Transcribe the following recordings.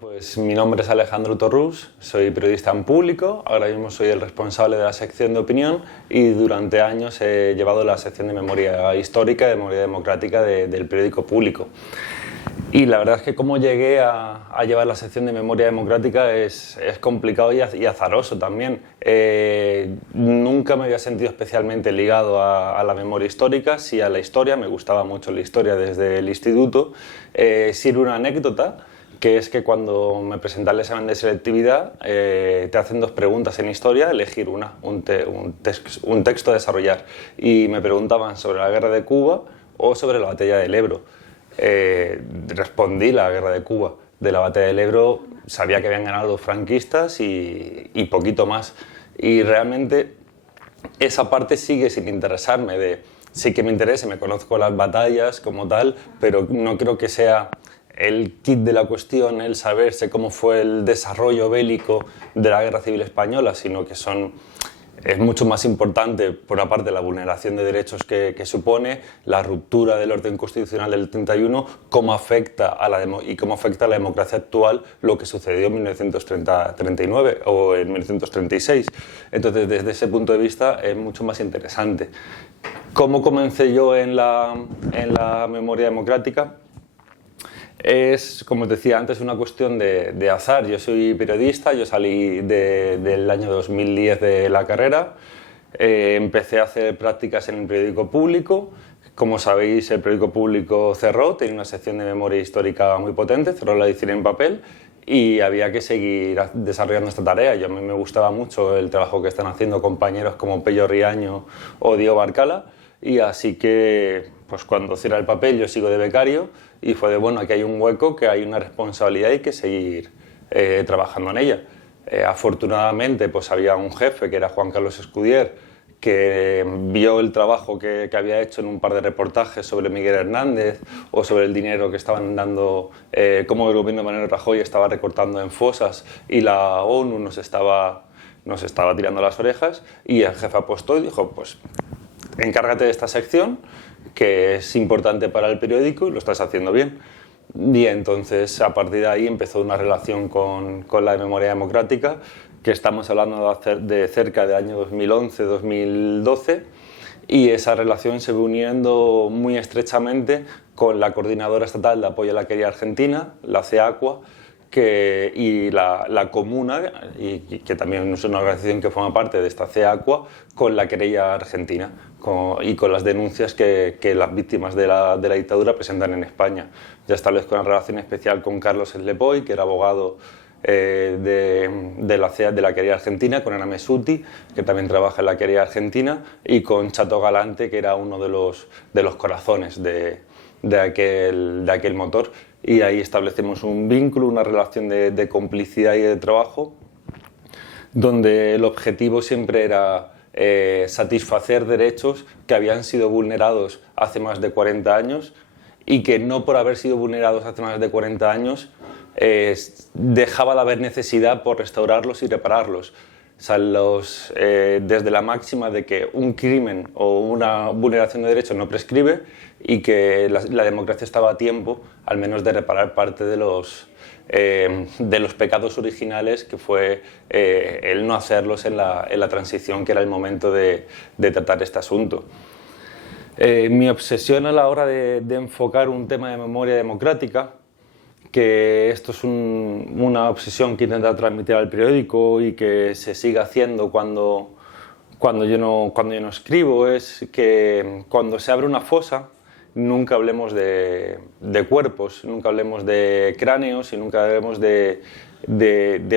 Pues mi nombre es Alejandro Torrús, soy periodista en público, ahora mismo soy el responsable de la sección de opinión y durante años he llevado la sección de memoria histórica y de memoria democrática del periódico Público. Y la verdad es que cómo llegué a llevar la sección de memoria democrática es complicado y azaroso también. Nunca me había sentido especialmente ligado a la memoria histórica, sí a la historia, me gustaba mucho la historia desde el instituto. Sirve una anécdota, que es que cuando me presenté al examen de selectividad te hacen dos preguntas en historia, elegir un texto a desarrollar, y me preguntaban sobre la guerra de Cuba o sobre la batalla del Ebro. Respondí la guerra de Cuba. De la batalla del Ebro sabía que habían ganado los franquistas y poquito más, y realmente esa parte sigue sin interesarme. Sí que me interesa, me conozco las batallas como tal, pero no creo que sea el kit de la cuestión el saberse cómo fue el desarrollo bélico de la Guerra Civil Española, sino que es mucho más importante, por una parte, la vulneración de derechos que supone, la ruptura del orden constitucional del 31, cómo afecta y cómo afecta a la democracia actual lo que sucedió en 1939 o en 1936. Entonces, desde ese punto de vista, es mucho más interesante. ¿Cómo comencé yo en la memoria democrática? Es, como os decía antes, una cuestión de azar. Yo soy periodista, yo salí del año 2010 de la carrera, empecé a hacer prácticas en el periódico Público. Como sabéis, el periódico Público cerró, tenía una sección de memoria histórica muy potente, cerró la edición en papel y había que seguir desarrollando esta tarea. A mí me gustaba mucho el trabajo que están haciendo compañeros como Pello Riaño o Diego Barcala, y así que pues cuando cierra el papel yo sigo de becario y fue de, bueno, aquí hay un hueco, que hay una responsabilidad y hay que seguir trabajando en ella. Afortunadamente pues había un jefe que era Juan Carlos Escudier, que vio el trabajo que había hecho en un par de reportajes sobre Miguel Hernández o sobre el dinero que estaban dando, cómo el gobierno de Mariano Rajoy estaba recortando en fosas y la ONU nos estaba tirando las orejas, y el jefe apostó y dijo, pues encárgate de esta sección, que es importante para el periódico y lo estás haciendo bien. Y entonces a partir de ahí empezó una relación con la memoria democrática, que estamos hablando de cerca del año 2011-2012, y esa relación se va uniendo muy estrechamente con la Coordinadora Estatal de Apoyo a la Querella Argentina, la CEACUA, y la Comuna, y que también es una organización que forma parte de esta CEACUA, con la querella argentina y con las denuncias que las víctimas de la dictadura presentan en España. Ya establezco una relación especial con Carlos Eslepoy, que era abogado de la querella argentina, con Ana Mesuti, que también trabaja en la querella argentina, y con Chato Galante, que era uno de los corazones de aquel motor. Y ahí establecemos un vínculo, una relación de complicidad y de trabajo, donde el objetivo siempre era satisfacer derechos que habían sido vulnerados hace más de 40 años y que no por haber sido vulnerados hace más de 40 años dejaba de haber necesidad por restaurarlos y repararlos. O sea, desde la máxima de que un crimen o una vulneración de derechos no prescribe y que la democracia estaba a tiempo, al menos, de reparar parte de los pecados originales, que fue el no hacerlos en la transición, que era el momento de tratar este asunto. Mi obsesión a la hora de enfocar un tema de memoria democrática, que esto es una obsesión que intenta transmitir al periódico y que se sigue haciendo cuando yo no escribo, es que cuando se abre una fosa nunca hablemos de cuerpos, nunca hablemos de cráneos y nunca hablemos de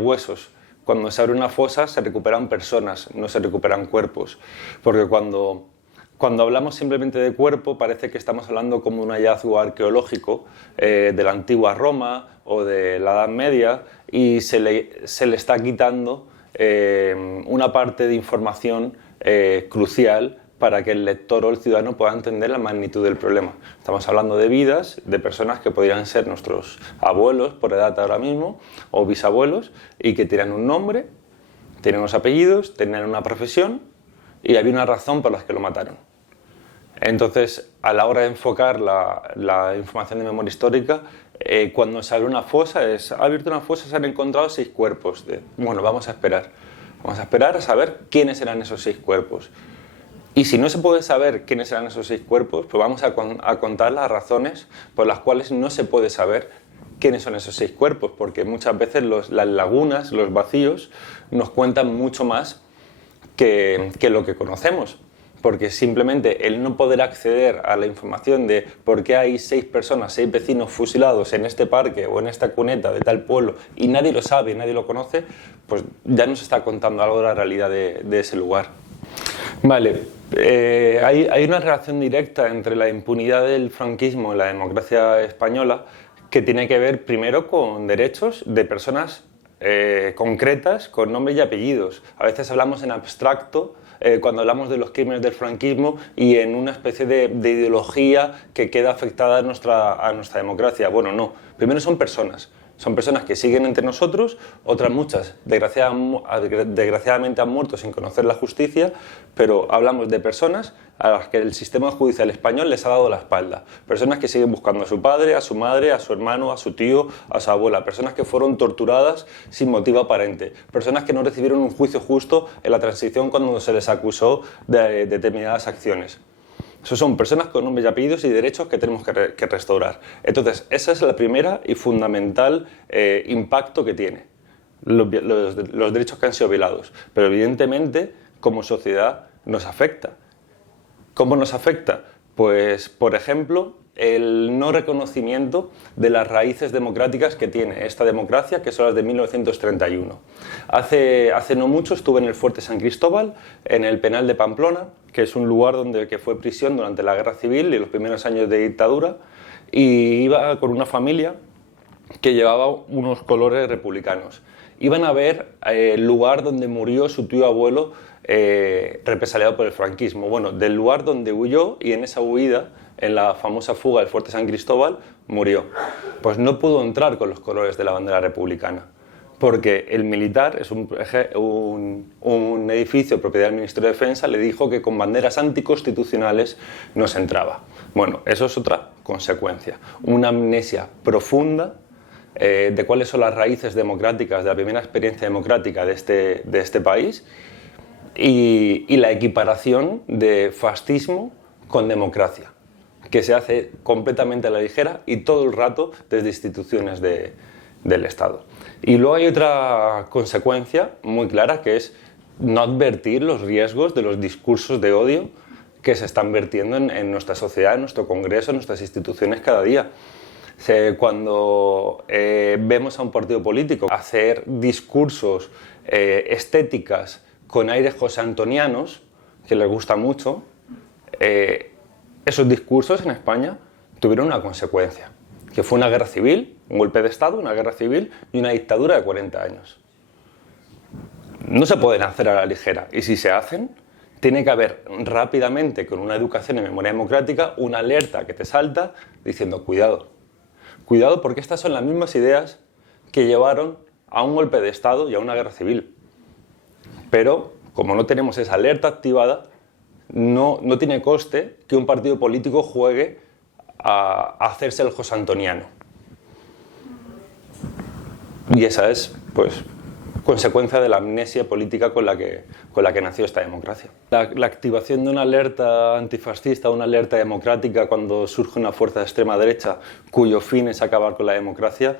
huesos. Cuando se abre una fosa se recuperan personas, no se recuperan cuerpos, porque cuando hablamos simplemente de cuerpo parece que estamos hablando como un hallazgo arqueológico de la antigua Roma o de la Edad Media, y se le está quitando una parte de información crucial para que el lector o el ciudadano pueda entender la magnitud del problema. Estamos hablando de vidas de personas que podrían ser nuestros abuelos por edad ahora mismo o bisabuelos, y que tienen un nombre, tienen unos apellidos, tienen una profesión y había una razón por la que lo mataron. Entonces, a la hora de enfocar la información de memoria histórica, cuando se abre una fosa, ha abierto una fosa, se han encontrado 6 cuerpos. Bueno, vamos a esperar. Vamos a esperar a saber quiénes eran esos 6 cuerpos. Y si no se puede saber quiénes eran esos 6 cuerpos, pues vamos a contar las razones por las cuales no se puede saber quiénes son esos 6 cuerpos, porque muchas veces las lagunas, los vacíos, nos cuentan mucho más que lo que conocemos. Porque simplemente el no poder acceder a la información de por qué hay 6 personas, 6 vecinos fusilados en este parque o en esta cuneta de tal pueblo y nadie lo sabe, nadie lo conoce, pues ya nos está contando algo de la realidad de ese lugar. Vale, hay una relación directa entre la impunidad del franquismo y la democracia española que tiene que ver primero con derechos de personas concretas con nombres y apellidos. A veces hablamos en abstracto cuando hablamos de los crímenes del franquismo y en una especie de ideología que queda afectada a nuestra democracia. Bueno, no. Primero son personas. Son personas que siguen entre nosotros, otras muchas desgraciadamente han muerto sin conocer la justicia, pero hablamos de personas a las que el sistema judicial español les ha dado la espalda. Personas que siguen buscando a su padre, a su madre, a su hermano, a su tío, a su abuela. Personas que fueron torturadas sin motivo aparente. Personas que no recibieron un juicio justo en la transición cuando se les acusó de determinadas acciones. Esos son personas con nombres y apellidos y derechos que tenemos que restaurar. Entonces, esa es la primera y fundamental impacto que tiene, los derechos que han sido violados. Pero evidentemente, como sociedad, nos afecta. ¿Cómo nos afecta? Pues, por ejemplo, el no reconocimiento de las raíces democráticas que tiene esta democracia, que son las de 1931. Hace no mucho estuve en el Fuerte San Cristóbal, en el penal de Pamplona, que es un lugar que fue prisión durante la Guerra Civil y los primeros años de dictadura, y iba con una familia que llevaba unos colores republicanos. Iban a ver el lugar donde murió su tío abuelo represaliado por el franquismo. Bueno, del lugar donde huyó, y en esa huida, en la famosa fuga del Fuerte San Cristóbal, murió. Pues no pudo entrar con los colores de la bandera republicana, porque el militar, es un edificio propiedad del Ministerio de Defensa, le dijo que con banderas anticonstitucionales no se entraba. Bueno, eso es otra consecuencia. Una amnesia profunda de cuáles son las raíces democráticas de la primera experiencia democrática de este país y la equiparación de fascismo con democracia, que se hace completamente a la ligera y todo el rato desde instituciones del Estado. Y luego hay otra consecuencia muy clara, que es no advertir los riesgos de los discursos de odio que se están vertiendo en nuestra sociedad, en nuestro Congreso, en nuestras instituciones cada día. Cuando vemos a un partido político hacer discursos, estéticas con aires joseantonianos, que les gusta mucho, esos discursos en España tuvieron una consecuencia, que fue una guerra civil, un golpe de Estado, una guerra civil y una dictadura de 40 años. No se pueden hacer a la ligera, y si se hacen, tiene que haber rápidamente, con una educación en memoria democrática, una alerta que te salta diciendo cuidado. Cuidado, porque estas son las mismas ideas que llevaron a un golpe de Estado y a una guerra civil. Pero, como no tenemos esa alerta activada, no tiene coste que un partido político juegue a hacerse el josantoniano. Y esa es, pues, consecuencia de la amnesia política con la que nació esta democracia. La activación de una alerta antifascista, una alerta democrática cuando surge una fuerza de extrema derecha cuyo fin es acabar con la democracia,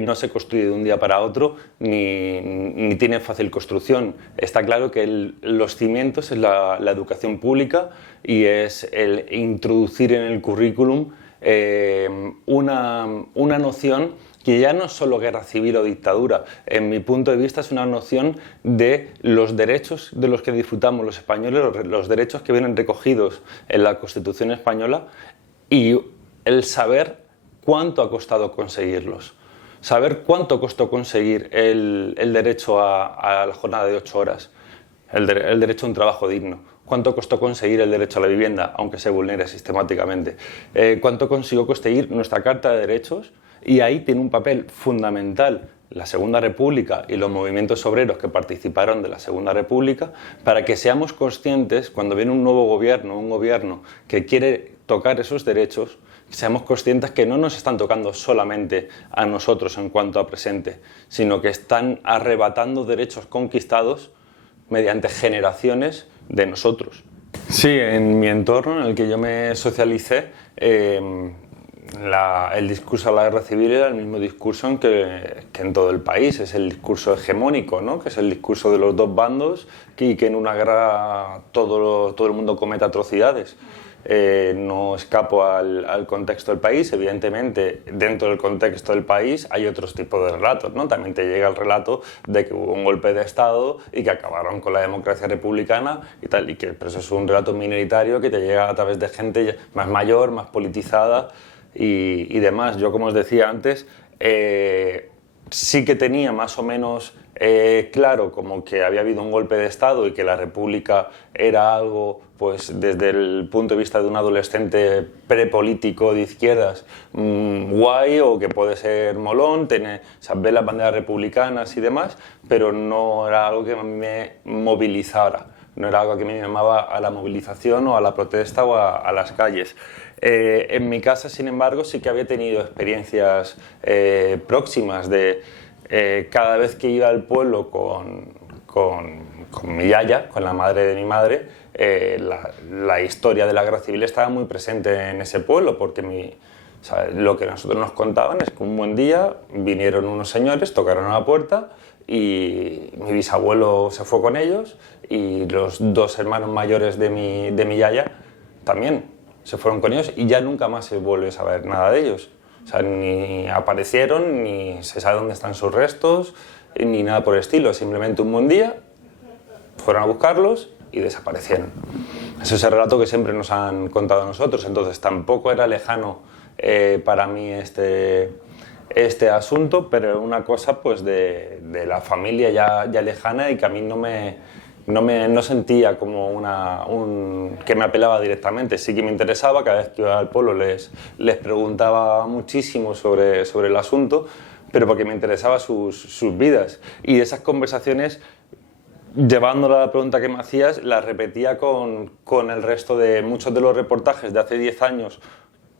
no se construye de un día para otro ni tiene fácil construcción. Está claro que los cimientos es la educación pública y es el introducir en el currículum una noción que ya no es solo guerra civil o dictadura. En mi punto de vista es una noción de los derechos de los que disfrutamos los españoles, los derechos que vienen recogidos en la Constitución española y el saber cuánto ha costado conseguirlos. Saber cuánto costó conseguir el derecho a la jornada de 8 horas, el derecho a un trabajo digno. Cuánto costó conseguir el derecho a la vivienda, aunque se vulnere sistemáticamente. Cuánto consiguió conseguir nuestra Carta de Derechos. Y ahí tiene un papel fundamental la Segunda República y los movimientos obreros que participaron de la Segunda República para que seamos conscientes, cuando viene un nuevo gobierno, un gobierno que quiere tocar esos derechos, seamos conscientes que no nos están tocando solamente a nosotros en cuanto a presente, sino que están arrebatando derechos conquistados mediante generaciones de nosotros. Sí, en mi entorno en el que yo me socialicé, el discurso de la guerra civil era el mismo discurso que en todo el país, es el discurso hegemónico, ¿no? Que es el discurso de los dos bandos y que en una guerra todo el mundo comete atrocidades. No escapo al contexto del país, evidentemente dentro del contexto del país hay otros tipos de relatos, ¿no? También te llega el relato de que hubo un golpe de Estado y que acabaron con la democracia republicana y tal, pero eso es un relato minoritario que te llega a través de gente más mayor, más politizada y demás. Yo, como os decía antes, sí que tenía más o menos claro como que había habido un golpe de Estado y que la República era algo, pues desde el punto de vista de un adolescente prepolítico de izquierdas, guay, o que puede ser molón, ver las banderas republicanas y demás, pero no era algo que me movilizara, no era algo que me llamaba a la movilización o a la protesta o a las calles. En mi casa, sin embargo, sí que había tenido experiencias próximas de cada vez que iba al pueblo con mi yaya, con la madre de mi madre, la historia de la guerra civil estaba muy presente en ese pueblo, porque lo que nosotros nos contaban es que un buen día vinieron unos señores, tocaron a la puerta y mi bisabuelo se fue con ellos y los dos hermanos mayores de mi yaya también se fueron con ellos y ya nunca más se vuelve a saber nada de ellos. O sea, ni aparecieron, ni se sabe dónde están sus restos, ni nada por el estilo. Simplemente un buen día fueron a buscarlos y desaparecieron. Ese es el relato que siempre nos han contado a nosotros, entonces tampoco era lejano para mí este asunto, pero era una cosa pues de la familia ya lejana y que a mí no sentía como que me apelaba directamente. Sí que me interesaba, cada vez que iba al pueblo les preguntaba muchísimo sobre el asunto, pero porque me interesaba sus vidas. Y de esas conversaciones, llevándola a la pregunta que me hacías, la repetía con el resto de muchos de los reportajes de hace 10 años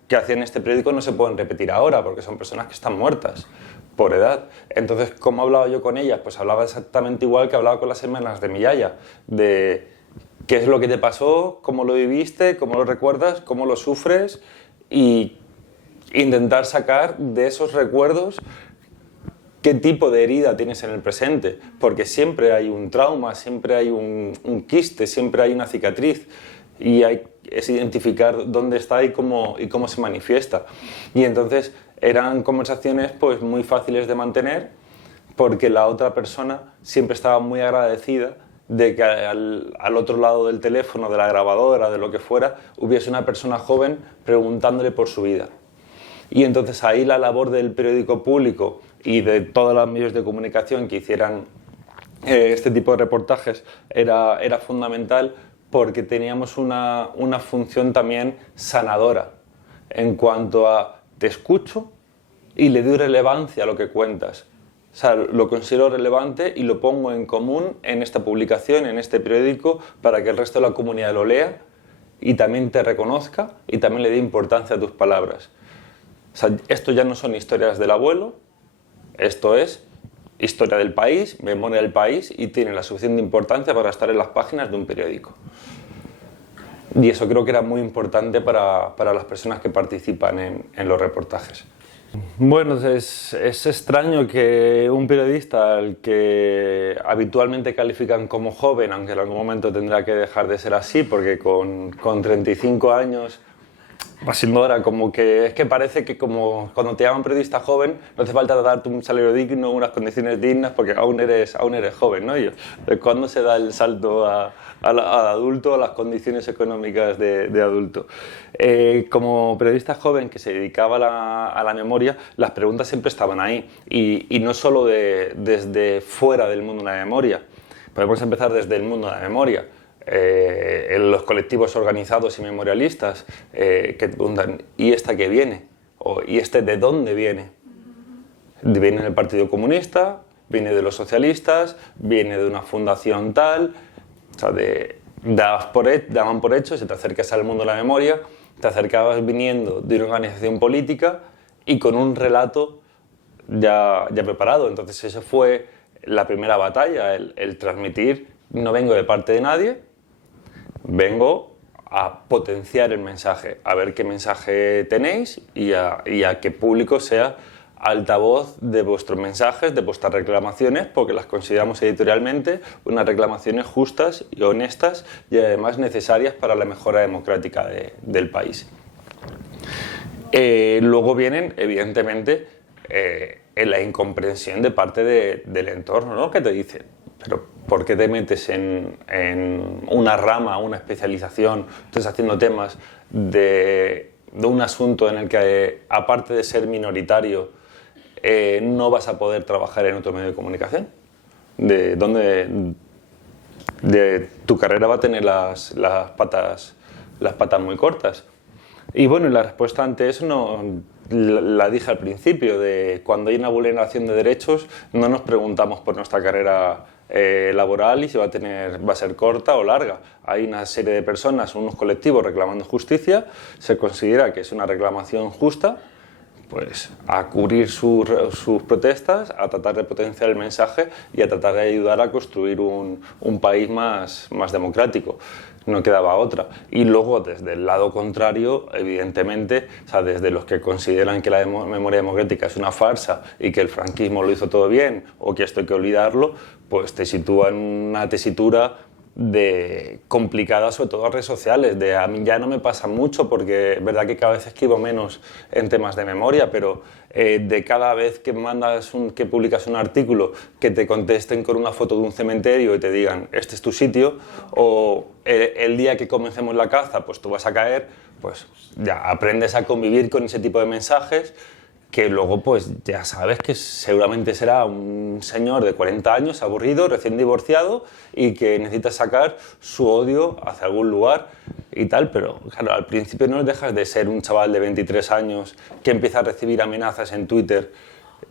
que hacían este periódico no se pueden repetir ahora, porque son personas que están muertas por edad. Entonces, ¿cómo hablaba yo con ellas? Pues hablaba exactamente igual que hablaba con las hermanas de mi yaya, de qué es lo que te pasó, cómo lo viviste, cómo lo recuerdas, cómo lo sufres, y intentar sacar de esos recuerdos qué tipo de herida tienes en el presente, porque siempre hay un trauma, siempre hay un quiste, siempre hay una cicatriz, y es identificar dónde está y cómo se manifiesta. Y entonces eran conversaciones pues muy fáciles de mantener, porque la otra persona siempre estaba muy agradecida de que al otro lado del teléfono, de la grabadora, de lo que fuera, hubiese una persona joven preguntándole por su vida. Y entonces ahí la labor del periódico público y de todos los medios de comunicación que hicieran este tipo de reportajes era fundamental, porque teníamos una función también sanadora en cuanto a te escucho y le doy relevancia a lo que cuentas. O sea, lo considero relevante y lo pongo en común en esta publicación, en este periódico, para que el resto de la comunidad lo lea y también te reconozca y también le dé importancia a tus palabras. O sea, esto ya no son historias del abuelo, esto es historia del país, memoria del país, y tiene la suficiente importancia para estar en las páginas de un periódico. Y eso creo que era muy importante para las personas que participan en los reportajes. Bueno, es extraño que un periodista al que habitualmente califican como joven, aunque en algún momento tendrá que dejar de ser así, porque con 35 años va siendo ahora como que es que parece que como cuando te llaman periodista joven no hace falta darte un salario digno, unas condiciones dignas, porque aún eres joven, ¿no? ¿Cuándo se da el salto al adulto, a las condiciones económicas de adulto? Como periodista joven que se dedicaba a la memoria, las preguntas siempre estaban ahí, y no solo desde fuera del mundo de la memoria. Podemos empezar desde el mundo de la memoria. En los colectivos organizados y memorialistas que te preguntan, ¿y esta qué viene? ¿Y este de dónde viene? ¿Viene del Partido Comunista? ¿Viene de los socialistas? ¿Viene de una fundación tal? O sea, daban por hecho, si te acercas al mundo de la memoria, te acercabas viniendo de una organización política y con un relato ya preparado. Entonces esa fue la primera batalla, el transmitir, no vengo de parte de nadie, vengo a potenciar el mensaje, a ver qué mensaje tenéis y a que público sea altavoz de vuestros mensajes, de vuestras reclamaciones, porque las consideramos editorialmente unas reclamaciones justas y honestas y además necesarias para la mejora democrática del país. Luego vienen, evidentemente, la incomprensión de parte del entorno, ¿no? Que te dice, pero ¿por qué te metes en una rama, una especialización? Estás haciendo temas de un asunto en el que, aparte de ser minoritario, no vas a poder trabajar en otro medio de comunicación. Tu carrera va a tener las patas muy cortas. Y bueno, la respuesta ante eso la dije al principio, de cuando hay una vulneración de derechos no nos preguntamos por nuestra carrera laboral y si va a ser corta o larga. Hay una serie de personas, unos colectivos reclamando justicia, se considera que es una reclamación justa, pues a cubrir sus protestas, a tratar de potenciar el mensaje y a tratar de ayudar a construir un país más democrático. No quedaba otra. Y luego, desde el lado contrario, evidentemente, o sea, desde los que consideran que la memoria democrática es una farsa y que el franquismo lo hizo todo bien o que esto hay que olvidarlo, pues te sitúa en una tesitura complicada, sobre todo en redes sociales. A mí ya no me pasa mucho porque es verdad que cada vez escribo menos en temas de memoria, pero de cada vez que que publicas un artículo, que te contesten con una foto de un cementerio y te digan este es tu sitio, o el día que comencemos la caza pues tú vas a caer, pues ya aprendes a convivir con ese tipo de mensajes, que luego pues ya sabes que seguramente será un señor de 40 años, aburrido, recién divorciado y que necesita sacar su odio hacia algún lugar y tal, pero claro, al principio no dejas de ser un chaval de 23 años que empieza a recibir amenazas en Twitter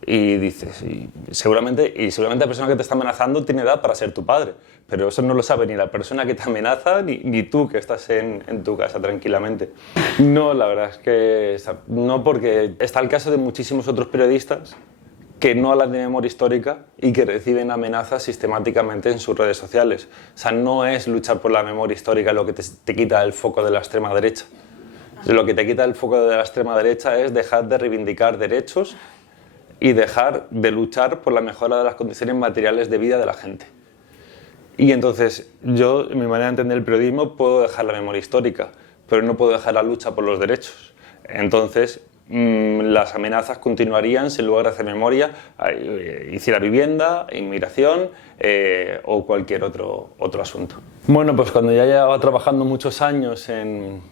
y dices, seguramente la persona que te está amenazando tiene edad para ser tu padre, pero eso no lo sabe ni la persona que te amenaza ni tú que estás en tu casa tranquilamente. No, la verdad es que no, porque está el caso de muchísimos otros periodistas que no hablan de memoria histórica y que reciben amenazas sistemáticamente en sus redes sociales. O sea, no es luchar por la memoria histórica lo que te quita el foco de la extrema derecha. Lo que te quita el foco de la extrema derecha es dejar de reivindicar derechos y dejar de luchar por la mejora de las condiciones materiales de vida de la gente. Y entonces yo, en mi manera de entender el periodismo, puedo dejar la memoria histórica, pero no puedo dejar la lucha por los derechos. Entonces las amenazas continuarían si en lugar de hacer memoria hiciera vivienda, inmigración o cualquier otro asunto. Bueno, pues cuando ya llevaba trabajando muchos años en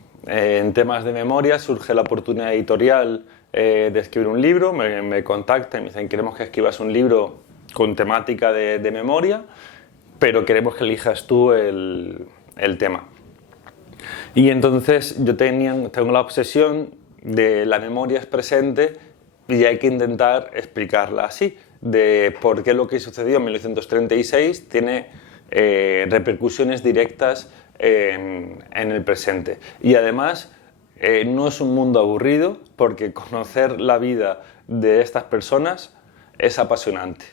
temas de memoria, surge la oportunidad editorial de escribir un libro. Me contactan y me dicen, queremos que escribas un libro con temática de memoria, pero queremos que elijas tú el tema. Y entonces yo tengo la obsesión de la memoria es presente y hay que intentar explicarla así, de por qué lo que sucedió en 1936 tiene repercusiones directas en el presente. Y además no es un mundo aburrido, porque conocer la vida de estas personas es apasionante.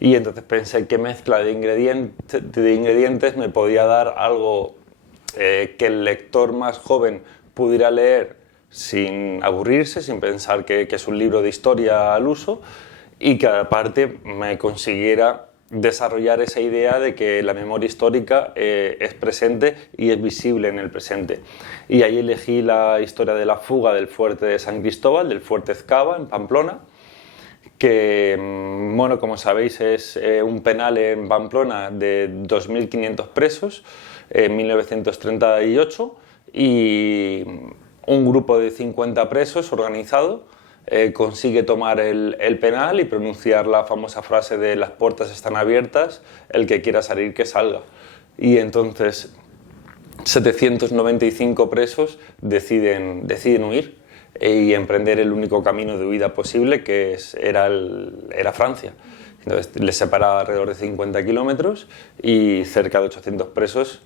Y entonces pensé qué mezcla de ingredientes me podía dar algo que el lector más joven pudiera leer sin aburrirse, sin pensar que es un libro de historia al uso, y que aparte me consiguiera desarrollar esa idea de que la memoria histórica es presente y es visible en el presente. Y ahí elegí la historia de la fuga del fuerte de San Cristóbal, del fuerte Ezcaba, en Pamplona, que, bueno, como sabéis, es un penal en Pamplona de 2.500 presos en 1938, y un grupo de 50 presos organizado consigue tomar el penal y pronunciar la famosa frase de las puertas están abiertas, el que quiera salir que salga. Y entonces 795 presos deciden huir y emprender el único camino de huida posible, que era Francia. Entonces les separa alrededor de 50 kilómetros y cerca de 800 presos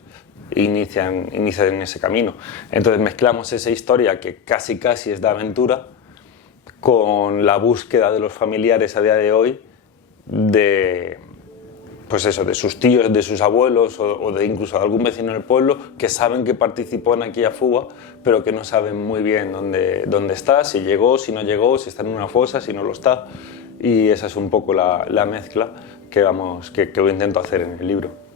inician ese camino. Entonces mezclamos esa historia que casi es de aventura con la búsqueda de los familiares a día de hoy de, pues eso, de sus tíos, de sus abuelos o de incluso de algún vecino del pueblo que saben que participó en aquella fuga, pero que no saben muy bien dónde está, si llegó, si no llegó, si está en una fosa, si no lo está. Y esa es un poco la mezcla que intento hacer en el libro.